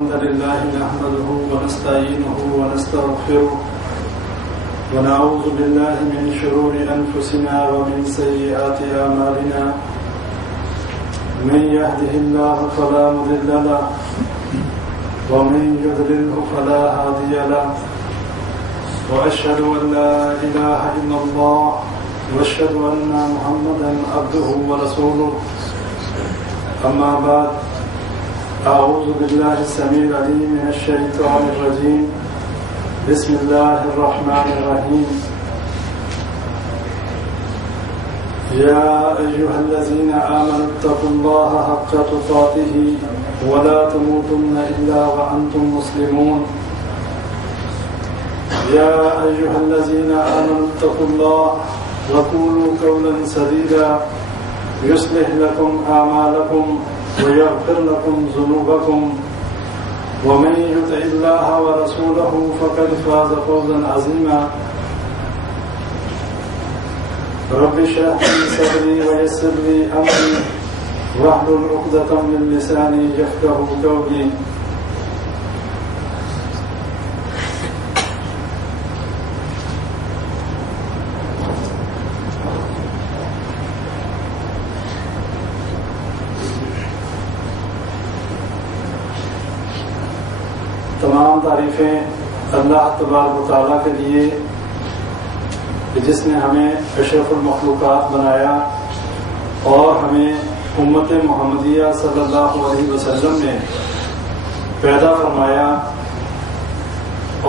الحمد لله نحمده ونستعينه ونستغفره ونعوذ بالله من شرور أنفسنا ومن سيئات أعمالنا من يهده الله فلا مضل له ومن يضلله فلا هادي له وأشهد أن لا إله إلا الله وأشهد أن محمدا عبده ورسوله أما بعد أعوذ بالله السميع العليم من الشيطان الرجيم بسم الله الرحمن الرحيم يا أيها الذين آمنوا اتقوا الله حق تقاته ولا تموتن إلا وأنتم مسلمون يا أيها الذين آمنوا اتقوا الله وقولوا قولا سديدا يصلح لكم أعمالكم ويغفر لكم ذنوبكم ومن يطع الله ورسوله فقد فاز فوزا عظيما رب اشرح لي صدري ويسر لي امري واحلل عقدة من لساني يفقهوا قولي تمام تعریفیں اللہ تبارک و تعالیٰ کے لیے کہ جس نے ہمیں اشرف المخلوقات بنایا اور ہمیں امت محمدیہ صلی اللہ علیہ وسلم میں پیدا فرمایا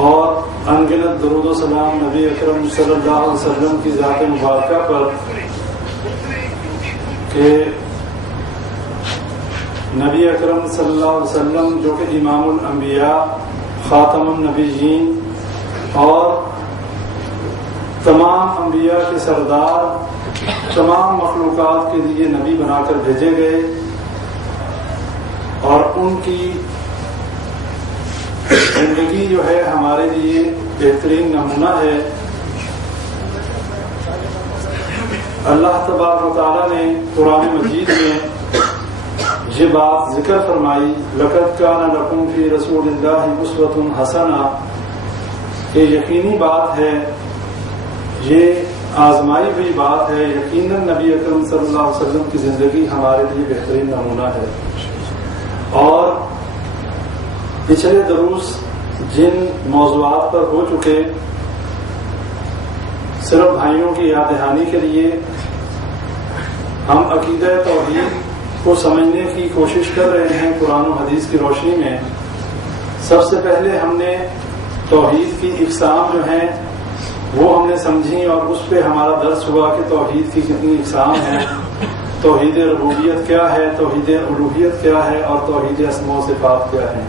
اور انگنت درود و سلام نبی اکرم صلی اللہ علیہ وسلم کی ذات مبارکہ پر کہ نبی اکرم صلی اللہ علیہ وسلم جو کہ امام الانبیاء خاتم النبیین اور تمام انبیاء کے سردار تمام مخلوقات کے لیے نبی بنا کر بھیجے گئے اور ان کی زندگی جو ہے ہمارے لیے بہترین نمونہ ہے۔ اللہ تبارک و تعالیٰ نے قرآن مجید میں یہ بات ذکر فرمائی لقد کان لکم فی رسول اللہ اسوۃ حسنہ کہ یقینی بات ہے، یہ آزمائی ہوئی بات ہے، یقیناً نبی اکرم صلی اللہ علیہ وسلم کی زندگی ہمارے لیے بہترین نمونہ ہے۔ اور پچھلے دروس جن موضوعات پر ہو چکے صرف بھائیوں کی یاد دہانی کے لیے ہم عقیدہ توحید کو سمجھنے کی کوشش کر رہے ہیں قرآن و حدیث کی روشنی میں۔ سب سے پہلے ہم نے توحید کی اقسام جو ہیں وہ ہم نے سمجھی اور اس پہ ہمارا درس ہوا کہ توحید کی کتنی اقسام ہیں، توحید ربوبیت کیا ہے، توحید الوہیت کیا ہے اور توحید اسماء و صفات کیا ہے۔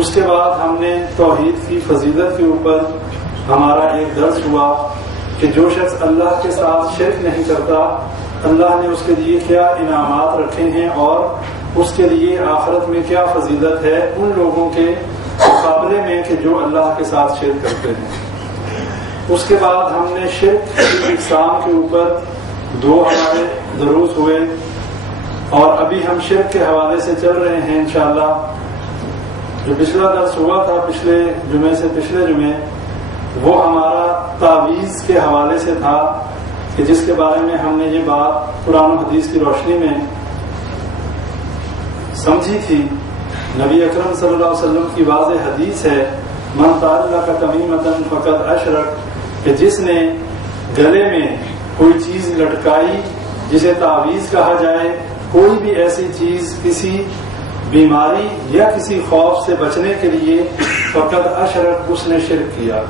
اس کے بعد ہم نے توحید کی فضیلت کے اوپر ہمارا ایک درس ہوا کہ جو شخص اللہ کے ساتھ شرک نہیں کرتا اللہ نے اس کے لیے کیا انعامات رکھے ہیں اور اس کے لیے آخرت میں کیا فضیلت ہے ان لوگوں کے مقابلے میں کہ جو اللہ کے ساتھ شرک کرتے ہیں۔ اس کے بعد ہم نے شرک کی اقسام کے اوپر دو ہمارے دروس ہوئے اور ابھی ہم شرک کے حوالے سے چل رہے ہیں انشاءاللہ۔ جو پچھلا درس ہوا تھا پچھلے جمعے سے پچھلے جمعے وہ ہمارا تعویذ کے حوالے سے تھا کہ جس کے بارے میں ہم نے یہ بات قرآن و حدیث کی روشنی میں سمجھی تھی۔ نبی اکرم صلی اللہ علیہ وسلم کی واضح حدیث ہے من تعلق تمیمۃ فقد اشرک کہ جس نے گلے میں کوئی چیز لٹکائی جسے تعویذ کہا جائے، کوئی بھی ایسی چیز کسی بیماری یا کسی خوف سے بچنے کے لیے فقد اشرک اس نے شرک کیا۔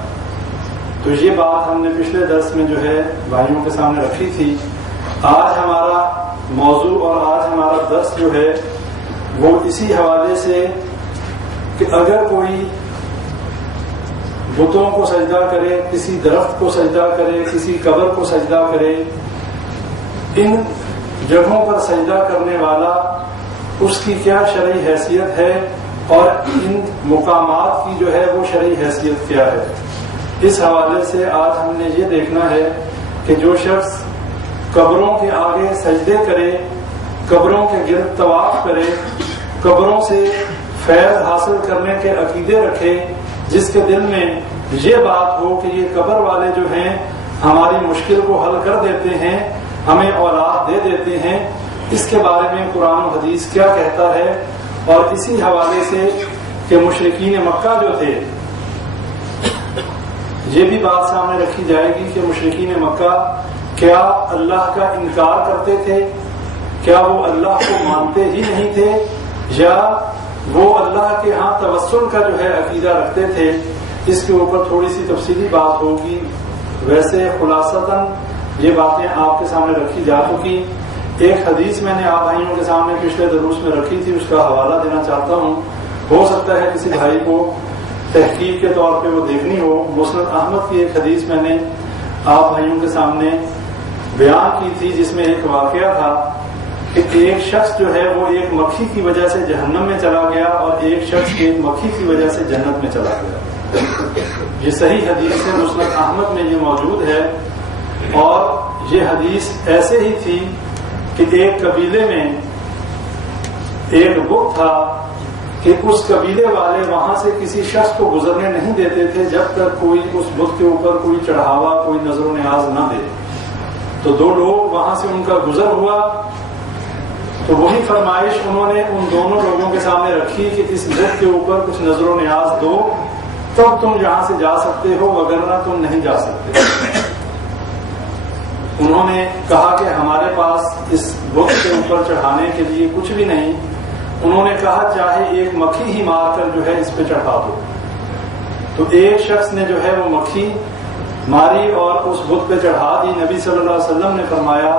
تو یہ بات ہم نے پچھلے درس میں جو ہے بھائیوں کے سامنے رکھی تھی۔ آج ہمارا موضوع اور آج ہمارا درس جو ہے وہ اسی حوالے سے کہ اگر کوئی بتوں کو سجدہ کرے، کسی درخت کو سجدہ کرے، کسی قبر کو سجدہ کرے، ان جگہوں پر سجدہ کرنے والا اس کی کیا شرعی حیثیت ہے اور ان مقامات کی جو ہے وہ شرعی حیثیت کیا ہے۔ اس حوالے سے آج ہم نے یہ دیکھنا ہے کہ جو شخص قبروں کے آگے سجدے کرے، قبروں کے گرد طواف کرے، قبروں سے فیض حاصل کرنے کے عقیدے رکھے، جس کے دل میں یہ بات ہو کہ یہ قبر والے جو ہیں ہماری مشکل کو حل کر دیتے ہیں، ہمیں اولاد دے دیتے ہیں، اس کے بارے میں قرآن و حدیث کیا کہتا ہے؟ اور اسی حوالے سے کہ مشرکین مکہ جو تھے، یہ بھی بات سامنے رکھی جائے گی کہ مشرکین مکہ کیا اللہ کا انکار کرتے تھے؟ کیا وہ اللہ کو مانتے ہی نہیں تھے، یا وہ اللہ کے ہاں توسل کا جو ہے عقیدہ رکھتے تھے؟ اس کے اوپر تھوڑی سی تفصیلی بات ہوگی۔ ویسے خلاصتاً یہ باتیں آپ کے سامنے رکھی جا چکی۔ ایک حدیث میں نے آپ بھائیوں کے سامنے پچھلے دروس میں رکھی تھی، اس کا حوالہ دینا چاہتا ہوں، ہو سکتا ہے کسی بھائی کو تحقیق کے طور پہ وہ دیکھنی ہو۔ مسند احمد کی ایک حدیث میں نے آپ بھائیوں کے سامنے بیان کی تھی، جس میں ایک واقعہ تھا کہ ایک شخص جو ہے وہ ایک مکھی کی وجہ سے جہنم میں چلا گیا اور ایک شخص ایک مکھی کی وجہ سے جنت میں چلا گیا۔ یہ صحیح حدیث ہے، مسند احمد میں یہ موجود ہے۔ اور یہ حدیث ایسے ہی تھی کہ ایک قبیلے میں ایک بت تھا کہ اس قبیلے والے وہاں سے کسی شخص کو گزرنے نہیں دیتے تھے جب تک کوئی اس بت کے اوپر کوئی چڑھاوا، کوئی نظر و نیاز نہ دے۔ تو دو لوگ وہاں سے ان کا گزر ہوا، تو وہی فرمائش انہوں نے ان دونوں لوگوں کے سامنے رکھی کہ اس بت کے اوپر کچھ نظر و نیاز دو، تب تم یہاں سے جا سکتے ہو، وگرنہ تم نہیں جا سکتے۔ انہوں نے کہا کہ ہمارے پاس اس بت کے اوپر چڑھانے کے لیے کچھ بھی نہیں۔ انہوں نے کہا چاہے ایک مکھی ہی مار کر جو ہے اس پہ چڑھا دو۔ تو ایک شخص نے جو ہے وہ مکھی ماری اور اس بت پہ چڑھا دی۔ نبی صلی اللہ علیہ وسلم نے فرمایا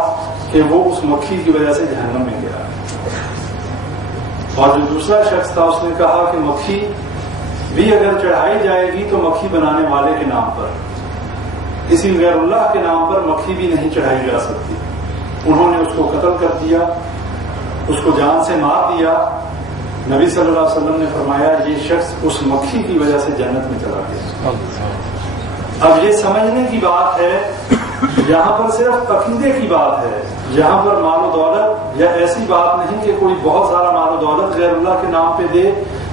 کہ وہ اس مکھی کی وجہ سے جہنم میں گیا۔ اور جو دوسرا شخص تھا اس نے کہا کہ مکھی بھی اگر چڑھائی جائے گی تو مکھی بنانے والے کے نام پر، کسی غیر اللہ کے نام پر مکھی بھی نہیں چڑھائی جا سکتی۔ انہوں نے اس کو قتل کر دیا، اس کو جان سے مار دیا۔ نبی صلی اللہ علیہ وسلم نے فرمایا یہ شخص اس مکھی کی وجہ سے جنت میں چلا گیا۔ اب یہ سمجھنے کی بات ہے، یہاں پر صرف عقیدے کی بات ہے، یہاں پر مال و دولت یا ایسی بات نہیں کہ کوئی بہت سارا مال و دولت غیر اللہ کے نام پہ دے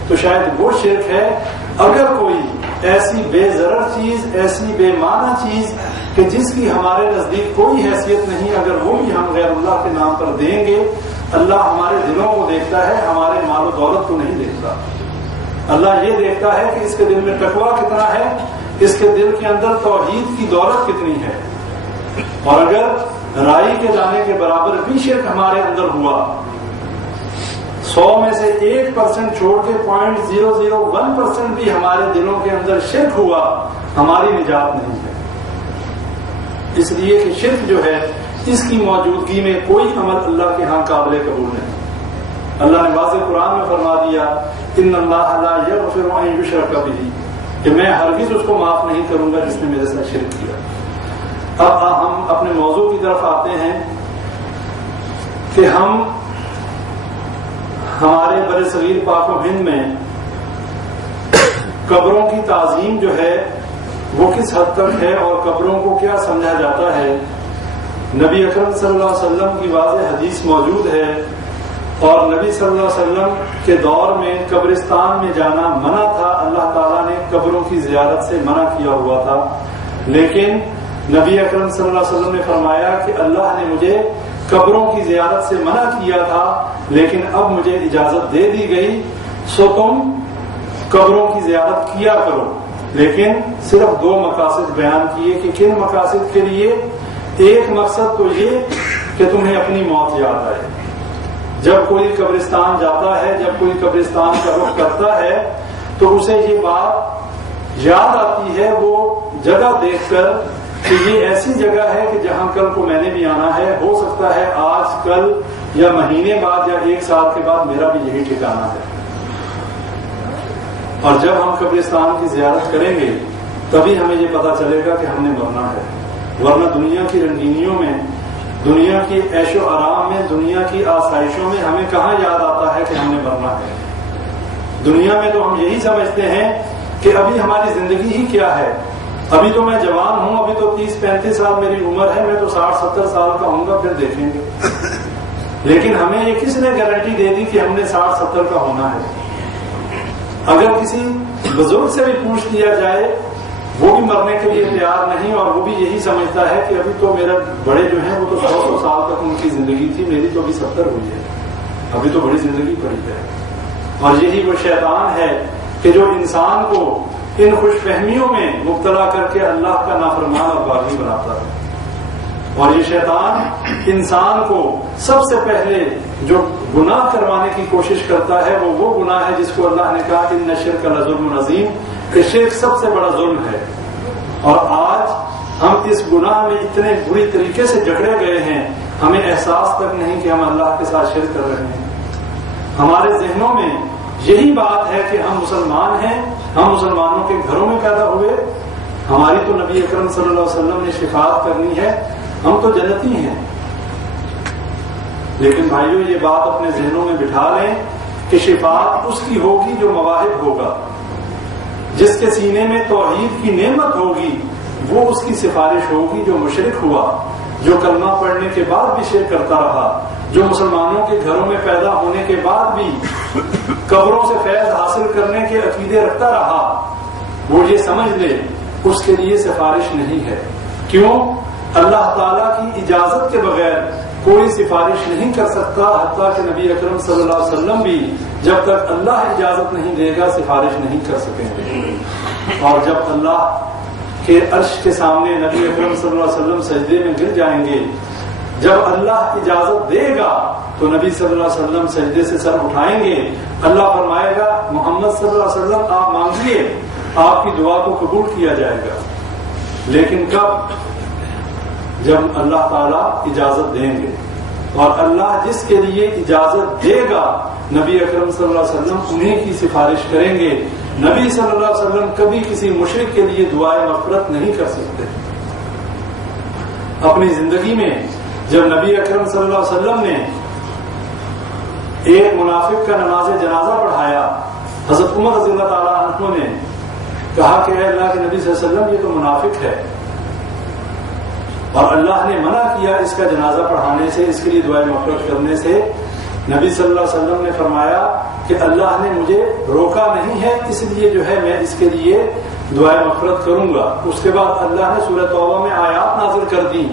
تو شاید وہ شرک ہے۔ اگر کوئی ایسی بے ضرر چیز، ایسی بے معنی چیز کہ جس کی ہمارے نزدیک کوئی حیثیت نہیں، اگر وہ بھی ہم غیر اللہ کے نام پر دیں گے، اللہ ہمارے دلوں کو دیکھتا ہے، ہمارے مال و دولت کو نہیں دیکھتا۔ اللہ یہ دیکھتا ہے کہ اس کے دل میں تقویٰ کتنا ہے، اس کے دل کے اندر توحید کی دولت کتنی ہے۔ اور اگر رائی کے دانے کے برابر بھی شرک ہمارے اندر ہوا، 100 میں سے 1% چھوڑ کے 0.001% بھی ہمارے دلوں کے اندر شرک ہوا، ہماری نجات نہیں ہے۔ اس لیے کہ شرک جو ہے اس کی موجودگی میں کوئی عمل اللہ کے ہاں قابل قبول نہیں۔ اللہ نے واضح قرآن میں فرما دیا ان اللہ لا یغفر ان یشرک بہ، کہ میں ہرگز اس کو معاف نہیں کروں گا جس نے میرے ساتھ شرک کیا۔ اب ہم اپنے موضوع کی طرف آتے ہیں کہ ہم ہمارے بر صغیر پاک و ہند میں قبروں کی تعظیم جو ہے وہ کس حد تک ہے اور قبروں کو کیا سمجھا جاتا ہے۔ نبی اکرم صلی اللہ علیہ وسلم کی واضح حدیث موجود ہے، اور نبی صلی اللہ علیہ وسلم کے دور میں قبرستان میں جانا منع تھا، اللہ تعالیٰ نے قبروں کی زیارت سے منع کیا ہوا تھا۔ لیکن نبی اکرم صلی اللہ علیہ وسلم نے فرمایا کہ اللہ نے مجھے قبروں کی زیارت سے منع کیا تھا، لیکن اب مجھے اجازت دے دی گئی، سو تم قبروں کی زیارت کیا کرو۔ لیکن صرف 2 مقاصد بیان کیے کہ کن مقاصد کے لیے۔ ایک مقصد تو یہ کہ تمہیں اپنی موت یاد آئے۔ جب کوئی قبرستان جاتا ہے، جب کوئی قبرستان کا رخ کرتا ہے تو اسے یہ بات یاد آتی ہے، وہ جگہ دیکھ کر کہ یہ ایسی جگہ ہے کہ جہاں کل کو میں نے بھی آنا ہے، ہو سکتا ہے آج، کل یا مہینے بعد یا 1 سال کے بعد میرا بھی یہی ٹھکانہ ہے۔ اور جب ہم قبرستان کی زیارت کریں گے تبھی ہمیں یہ پتا چلے گا کہ ہم نے مرنا ہے، ورنہ دنیا کی رنگینیوں میں، دنیا کی عیش و آرام میں، دنیا کی آسائشوں میں ہمیں کہاں یاد آتا ہے کہ ہم نے مرنا ہے۔ دنیا میں تو ہم یہی سمجھتے ہیں کہ ابھی ہماری زندگی ہی کیا ہے، ابھی تو میں جوان ہوں، ابھی تو 30-35 سال میری عمر ہے، میں تو 60-70 سال کا ہوں گا، پھر دیکھیں گے۔ لیکن ہمیں یہ کس نے گارنٹی دے دی کہ ہم نے 60-70 کا ہونا ہے؟ اگر کسی بزرگ سے بھی پوچھ لیا جائے وہ بھی مرنے کے لیے تیار نہیں، اور وہ بھی یہی سمجھتا ہے کہ ابھی تو میرا بڑے جو ہیں وہ تو 100 سال تک ان کی زندگی تھی، میری تو ابھی 70 ہوئی ہے، ابھی تو بڑی زندگی پڑی ہے۔ اور یہی وہ شیطان ہے کہ جو انسان کو ان خوش فہمیوں میں مبتلا کر کے اللہ کا نافرمان اور باغی بناتا ہے۔ اور یہ شیطان انسان کو سب سے پہلے جو گناہ کروانے کی کوشش کرتا ہے وہ گناہ ہے جس کو اللہ نے کہا ان الشرک لظلم عظیم، کہ شرک سب سے بڑا ظلم ہے۔ اور آج ہم اس گناہ میں اتنے بری طریقے سے جکڑے گئے ہیں، ہمیں احساس تک نہیں کہ ہم اللہ کے ساتھ شرک کر رہے ہیں۔ ہمارے ذہنوں میں یہی بات ہے کہ ہم مسلمان ہیں، ہم مسلمانوں کے گھروں میں پیدا ہوئے، ہماری تو نبی اکرم صلی اللہ علیہ وسلم نے شفاعت کرنی ہے، ہم تو جنتی ہیں۔ لیکن بھائیو یہ بات اپنے ذہنوں میں بٹھا لیں کہ شفاعت اس کی ہوگی جو مواہب ہوگا، جس کے سینے میں توحید کی نعمت ہوگی، وہ اس کی سفارش ہوگی۔ جو مشرک ہوا، جو کلمہ پڑھنے کے بعد بھی شرک کرتا رہا، جو مسلمانوں کے گھروں میں پیدا ہونے کے بعد بھی قبروں سے فیض حاصل کرنے کے عقیدے رکھتا رہا، وہ یہ سمجھ لے اس کے لیے سفارش نہیں ہے۔ کیوں؟ اللہ تعالیٰ کی اجازت کے بغیر کوئی سفارش نہیں کر سکتا، حتیٰ کہ نبی اکرم صلی اللہ علیہ وسلم بھی جب تک اللہ اجازت نہیں دے گا سفارش نہیں کر سکیں گے۔ اور جب اللہ کے عرش کے سامنے نبی اکرم صلی اللہ علیہ وسلم سجدے میں گر جائیں گے، جب اللہ اجازت دے گا تو نبی صلی اللہ علیہ وسلم سجدے سے سر اٹھائیں گے، اللہ فرمائے گا محمد صلی اللہ علیہ وسلم آپ مانگیے، آپ کی دعا کو قبول کیا جائے گا۔ لیکن کب؟ جب اللہ تعالیٰ اجازت دیں گے، اور اللہ جس کے لیے اجازت دے گا نبی اکرم صلی اللہ علیہ وسلم انہیں کی سفارش کریں گے۔ نبی صلی اللہ علیہ وسلم کبھی کسی مشرک کے لیے دعائے مغفرت نہیں کر سکتے۔ اپنی زندگی میں جب نبی اکرم صلی اللہ علیہ وسلم نے ایک منافق کا نماز جنازہ پڑھایا، حضرت عمر رضی اللہ تعالیٰ عنہ نے کہا کہ اے اللہ کے نبی صلی اللہ علیہ وسلم یہ تو منافق ہے، اور اللہ نے منع کیا اس کا جنازہ پڑھانے سے، اس کے لیے دعائے مغفرت کرنے سے۔ نبی صلی اللہ علیہ وسلم نے فرمایا کہ اللہ نے مجھے روکا نہیں ہے، اس لیے جو ہے میں اس کے لیے دعائے مغفرت کروں گا۔ اس کے بعد اللہ نے سورہ توبہ میں آیات نازل کر دی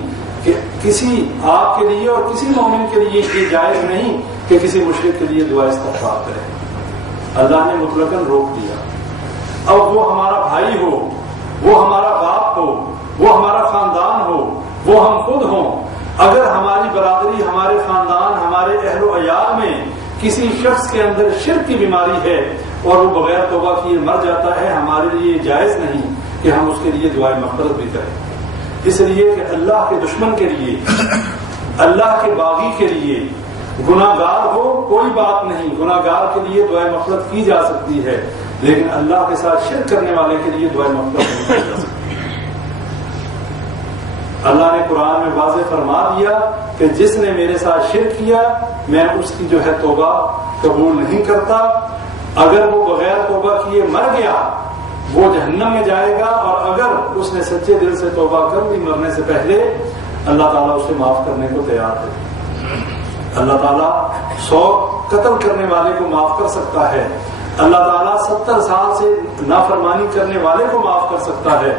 کہ کسی آپ کے لیے اور کسی مومن کے لیے یہ جائز نہیں کہ کسی مشرک کے لیے دعا استغفار کرے۔ اللہ نے مطلقاً روک دیا۔ اب وہ ہمارا بھائی ہو، وہ ہمارا باپ ہو، وہ ہمارا خاندان ہو، وہ ہم خود ہوں، اگر ہماری برادری، ہمارے خاندان، ہمارے اہل و عیال میں کسی شخص کے اندر شرک کی بیماری ہے اور وہ بغیر توبہ کیے مر جاتا ہے، ہمارے لیے جائز نہیں کہ ہم اس کے لیے دعائے مغفرت بھی کریں، اس لیے کہ اللہ کے دشمن کے لیے، اللہ کے باغی کے لیے، گناہ گار ہو کوئی بات نہیں، گناہ گار کے لیے دعائے مغفرت کی جا سکتی ہے، لیکن اللہ کے ساتھ شرک کرنے والے کے لیے دعائے مغفرت نہیں کی جا سکتی۔ اللہ نے قرآن میں واضح فرما دیا کہ جس نے میرے ساتھ شرک کیا میں اس کی جو ہے توبہ قبول نہیں کرتا، اگر وہ بغیر توبہ کیے مر گیا وہ جہنم میں جائے گا، اور اگر اس نے سچے دل سے توبہ کر لی مرنے سے پہلے اللہ تعالیٰ اسے معاف کرنے کو تیار ہے۔ اللہ تعالیٰ 100 قتل کرنے والے کو معاف کر سکتا ہے، اللہ تعالیٰ 70 سال سے نافرمانی کرنے والے کو معاف کر سکتا ہے۔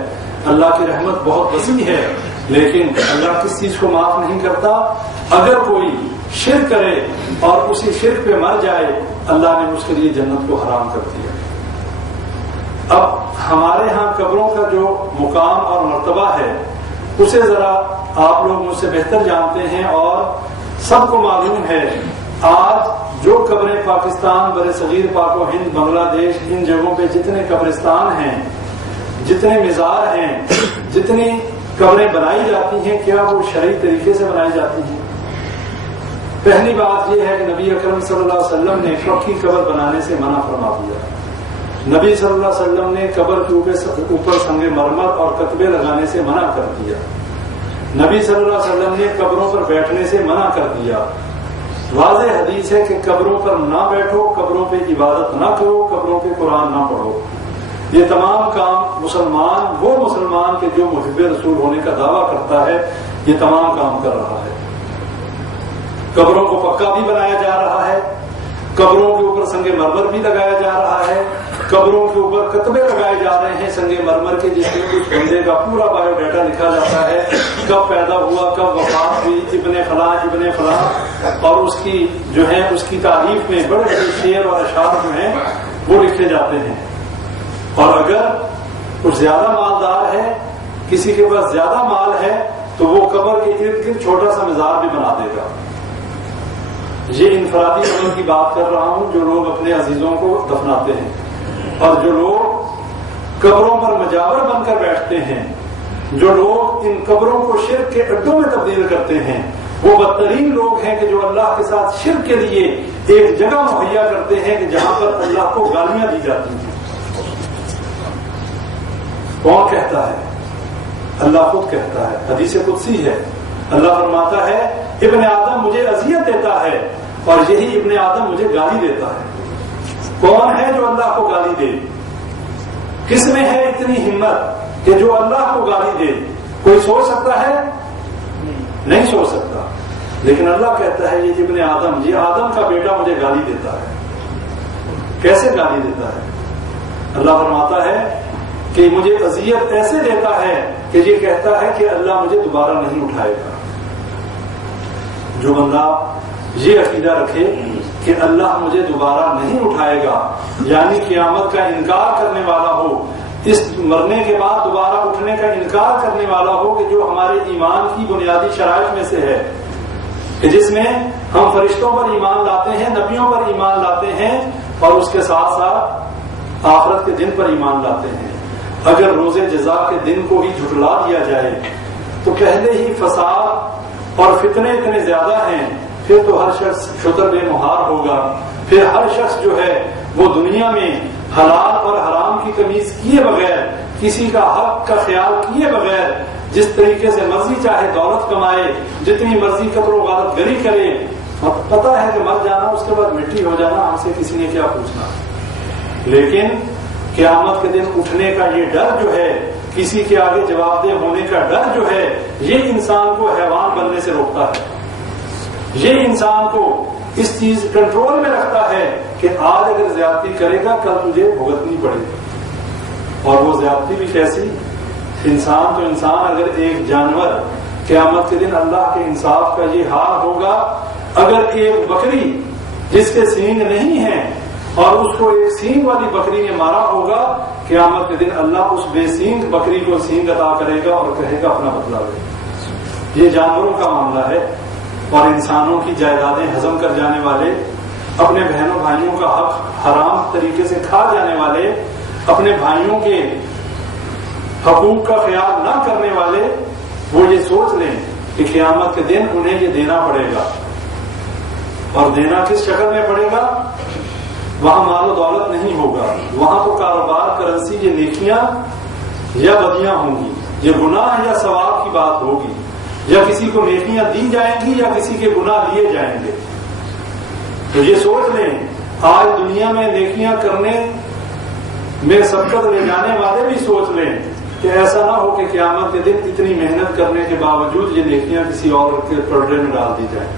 اللہ کی رحمت بہت وسیع ہے، لیکن اللہ کس چیز کو معاف نہیں کرتا؟ اگر کوئی شرک کرے اور اسی شرک پہ مر جائے اللہ نے اس کے لیے جنت کو حرام کر دیا۔ اب ہمارے ہاں قبروں کا جو مقام اور مرتبہ ہے اسے ذرا آپ لوگ مجھ سے بہتر جانتے ہیں، اور سب کو معلوم ہے آج جو قبریں پاکستان، برصغیر پاک و ہند، بنگلہ دیش، ان جگہوں پہ جتنے قبرستان ہیں، جتنے مزار ہیں، جتنی قبریں بنائی جاتی ہیں، کیا وہ شرعی طریقے سے بنائی جاتی ہیں؟ پہلی بات یہ ہے کہ نبی اکرم صلی اللہ علیہ وسلم نے پکی قبر بنانے سے منع فرما دیا۔ نبی صلی اللہ علیہ وسلم نے قبر کے اوپر سنگ مرمر اور کتبے لگانے سے منع کر دیا۔ نبی صلی اللہ علیہ وسلم نے قبروں پر بیٹھنے سے منع کر دیا۔ واضح حدیث ہے کہ قبروں پر نہ بیٹھو، قبروں پہ عبادت نہ کرو، قبروں پہ قرآن نہ پڑھو۔ یہ تمام کام وہ مسلمان کے جو محب رسول ہونے کا دعویٰ کرتا ہے یہ تمام کام کر رہا ہے۔ قبروں کو پکا بھی بنایا جا رہا ہے، قبروں کے اوپر سنگ مرمر بھی لگایا جا رہا ہے، قبروں کے اوپر کتبے لگائے جا رہے ہیں سنگ مرمر کے، جس میں کچھ بندے کا پورا بایو ڈیٹا لکھا جاتا ہے، کب پیدا ہوا، کب وفات ہوئی، ابن فلاں ابن فلاں، اور اس کی جو ہے اس کی تعریف میں بڑے بڑے شعر اور اشعار جو ہیں وہ لکھے جاتے ہیں۔ اور اگر کچھ زیادہ مالدار ہے، کسی کے پاس زیادہ مال ہے، تو وہ قبر کے ارد گرد چھوٹا سا مزار بھی بنا دے گا۔ یہ انفرادی عمل کی بات کر رہا ہوں جو لوگ اپنے عزیزوں کو دفناتے ہیں، اور جو لوگ قبروں پر مجاور بن کر بیٹھتے ہیں، جو لوگ ان قبروں کو شرک کے اڈوں میں تبدیل کرتے ہیں، وہ بدترین لوگ ہیں کہ جو اللہ کے ساتھ شرک کے لیے ایک جگہ مہیا کرتے ہیں کہ جہاں پر اللہ کو گالیاں دی جاتی ہیں۔ کون کہتا ہے؟ اللہ خود کہتا ہے، حدیث قدسی ہے، اللہ فرماتا ہے ابن آدم مجھے اذیت دیتا ہے اور یہی ابن آدم مجھے گالی دیتا ہے۔ کون ہے جو اللہ کو گالی دے؟ کس میں ہے اتنی ہمت کہ جو اللہ کو گالی دے؟ کوئی سوچ سکتا ہے؟ نہیں سوچ سکتا، لیکن اللہ کہتا ہے یہ ابن آدم، یہ آدم کا بیٹا مجھے گالی دیتا ہے۔ کیسے گالی دیتا ہے؟ اللہ فرماتا ہے کہ مجھے اذیت ایسے دیتا ہے کہ یہ کہتا ہے کہ اللہ مجھے دوبارہ نہیں اٹھائے گا۔ جو بندہ یہ عقیدہ رکھے کہ اللہ مجھے دوبارہ نہیں اٹھائے گا، یعنی قیامت کا انکار کرنے والا ہو، اس مرنے کے بعد دوبارہ اٹھنے کا انکار کرنے والا ہو، کہ جو ہمارے ایمان کی بنیادی شرائط میں سے ہے، کہ جس میں ہم فرشتوں پر ایمان لاتے ہیں، نبیوں پر ایمان لاتے ہیں، اور اس کے ساتھ ساتھ آخرت کے دن پر ایمان لاتے ہیں۔ اگر روز جزا کے دن کو ہی جھٹلا دیا جائے تو پہلے ہی فساد اور فتنے اتنے زیادہ ہیں، پھر تو ہر شخص شتر بے مہار ہوگا، پھر ہر شخص جو ہے وہ دنیا میں حلال اور حرام کی تمیز کیے بغیر، کسی کا حق کا خیال کیے بغیر، جس طریقے سے مرضی چاہے دولت کمائے، جتنی مرضی قتل و غارت گری کرے، پتا ہے کہ مر جانا، اس کے بعد مٹی ہو جانا، ہم سے کسی نے کیا پوچھنا۔ لیکن قیامت کے دن اٹھنے کا یہ ڈر جو ہے، کسی کے آگے جواب دہ ہونے کا ڈر جو ہے، یہ انسان کو حیوان بننے سے روکتا ہے، یہ انسان کو اس چیز کنٹرول میں رکھتا ہے کہ آج اگر زیادتی کرے گا کل تجھے بھگتنی پڑے گی۔ اور وہ زیادتی بھی کیسی؟ انسان تو انسان، اگر ایک جانور قیامت کے دن اللہ کے انصاف کا یہ حال ہوگا، اگر ایک بکری جس کے سینگ نہیں ہیں اور اس کو ایک سینگ والی بکری نے مارا ہوگا، قیامت کے دن اللہ اس بے سینگ بکری کو سینگ عطا کرے گا اور کہے گا اپنا بدلہ لے۔ یہ جانوروں کا معاملہ ہے، اور انسانوں کی جائیدادیں ہضم کر جانے والے، اپنے بہنوں بھائیوں کا حق حرام طریقے سے کھا جانے والے، اپنے بھائیوں کے حقوق کا خیال نہ کرنے والے، وہ یہ سوچ لیں کہ قیامت کے دن انہیں یہ دینا پڑے گا۔ اور دینا کس شکل میں پڑے گا؟ وہاں مال و دولت نہیں ہوگا، وہاں تو کاروبار، کرنسی، یہ نیکیاں یا بدیاں ہوں گی، یہ گناہ یا ثواب کی بات ہوگی، یا کسی کو نیکیاں دی جائیں گی یا کسی کے گناہ لیے جائیں گے۔ تو یہ سوچ لیں، آج دنیا میں نیکیاں کرنے میں سبقت لے جانے والے بھی سوچ لیں کہ ایسا نہ ہو کہ قیامت کے دن اتنی محنت کرنے کے باوجود یہ نیکیاں کسی اور کے پلڑے میں ڈال دی جائیں۔